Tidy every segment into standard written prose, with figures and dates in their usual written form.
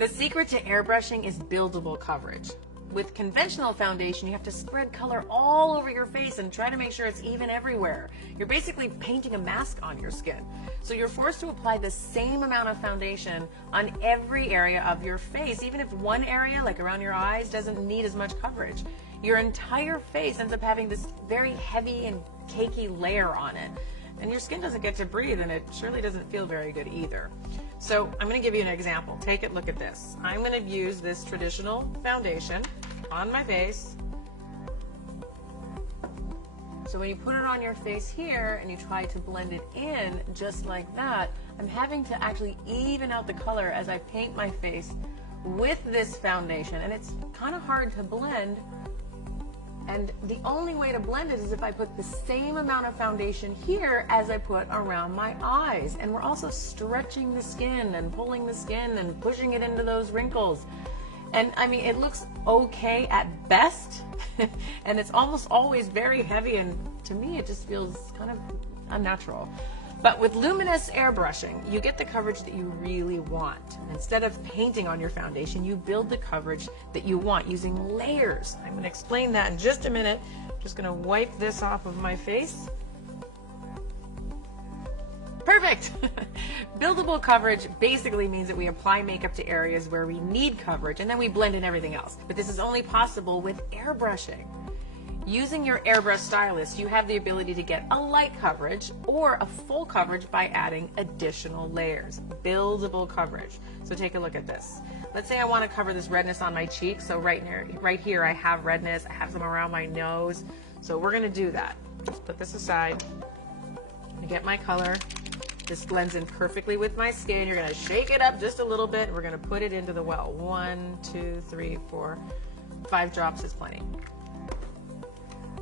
The secret to airbrushing is buildable coverage. With conventional foundation, you have to spread color all over your face and try to make sure it's even everywhere. You're basically painting a mask on your skin. So you're forced to apply the same amount of foundation on every area of your face, even if one area, like around your eyes, doesn't need as much coverage. Your entire face ends up having this very heavy and cakey layer on it. And your skin doesn't get to breathe, and it surely doesn't feel very good either. So I'm going to give you an example. Take a look at this. I'm going to use this traditional foundation on my face. So when you put it on your face here and you try to blend it in just like that, I'm having to actually even out the color as I paint my face with this foundation, and it's kind of hard to blend. And the only way to blend it is if I put the same amount of foundation here as I put around my eyes. And we're also stretching the skin and pulling the skin and pushing it into those wrinkles. And I mean, it looks okay at best, and it's almost always very heavy, and to me it just feels kind of unnatural. But with Luminess airbrushing, you get the coverage that you really want. Instead of painting on your foundation, you build the coverage that you want using layers. I'm going to explain that in just a minute. I'm just going to wipe this off of my face. Perfect! Buildable coverage basically means that we apply makeup to areas where we need coverage, and then we blend in everything else. But this is only possible with airbrushing. Using your airbrush stylus, you have the ability to get a light coverage or a full coverage by adding additional layers. Buildable coverage. So take a look at this. Let's say I want to cover this redness on my cheek. So right here I have redness. I have some around my nose. So we're going to do that. Just put this aside. I'm going to get my color. This blends in perfectly with my skin. You're going to shake it up just a little bit. We're going to put it into the well. 1, 2, 3, 4, 5 drops is plenty.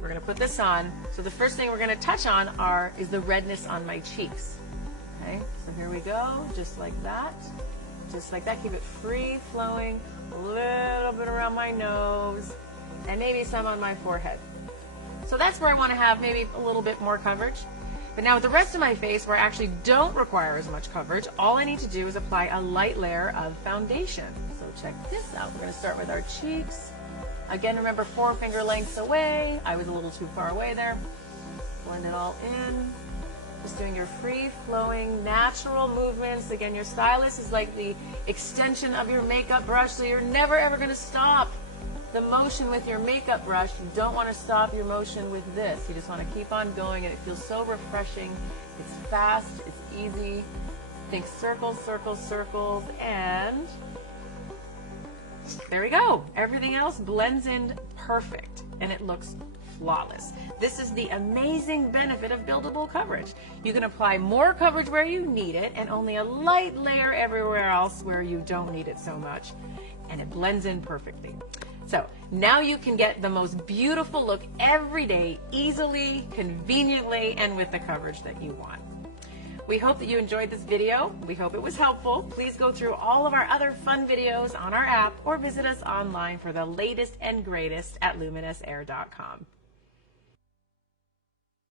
We're going to put this on. So the first thing we're going to touch on is the redness on my cheeks. Okay, so here we go, just like that. Just like that. Keep it free flowing, a little bit around my nose, and maybe some on my forehead. So that's where I want to have maybe a little bit more coverage. But now with the rest of my face, where I actually don't require as much coverage, all I need to do is apply a light layer of foundation. So check this out. We're going to start with our cheeks. Again, remember, 4 finger lengths away. I was a little too far away there. Blend it all in. Just doing your free-flowing, natural movements. Again, your stylus is like the extension of your makeup brush, so you're never ever going to stop the motion with your makeup brush. You don't want to stop your motion with this. You just want to keep on going, and it feels so refreshing. It's fast, it's easy. Think circles, circles, circles, and there we go. Everything else blends in perfect, and it looks flawless. This is the amazing benefit of buildable coverage. You can apply more coverage where you need it, and only a light layer everywhere else where you don't need it so much, and it blends in perfectly. So now you can get the most beautiful look every day, easily, conveniently, and with the coverage that you want. We hope that you enjoyed this video. We hope it was helpful. Please go through all of our other fun videos on our app or visit us online for the latest and greatest at luminessair.com.